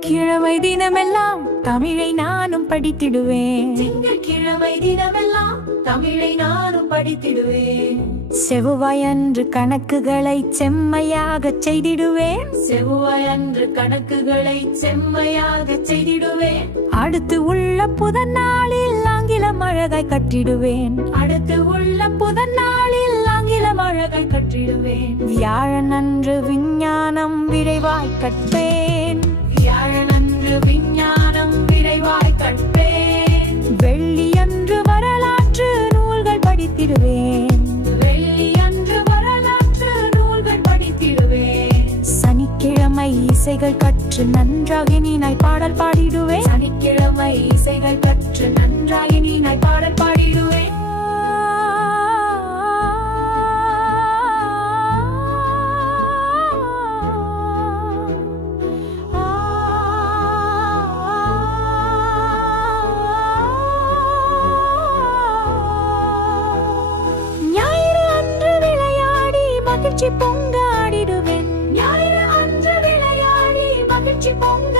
திங்கட்கிழமை தினமெல்லாம் தமிழை நானும் படித்திடுவேன். திங்கட்கிழமை தினமெல்லாம் தமிழை நானும் படித்திடுவேன். செவ்வாயன்று கணக்குகளை செம்மையாக செய்திடுவேன். செவ்வாயன்று கணக்குகளை செம்மையாக செய்திடுவேன். அடுத்து உள்ள புதன் நாளில் ஆங்கிலம் அழகாய் கற்றிடுவேன். அடுத்து உள்ள புதன் நாளில் ஆங்கிலம் அழகாய் கற்றிடுவேன். வியாழனன்று விஞ்ஞானம் விரைவாய் கற்பேன். வியாழனன்று விஞ்ஞானம் விரைவாய் கற்பேன். வெள்ளியன்று வரலாற்று நூல்கள் படித்திடுவேன். வெள்ளியன்று வரலாற்று நூல்கள் படித்திடுவேன். சனிக்கிழமை இசைகள் கற்று நன்றாக நீனாய் பாடல் பாடிடுவேன். சனிக்கிழமை இசைகள் கற்று நன்றாக நீனாய் பாடல் பாடிடுவேன். மகிழ்ச்சி பொங்க ஆடிடுவேன். ஞாயிறு அன்று விளையாடி மகிழ்ச்சி பொங்க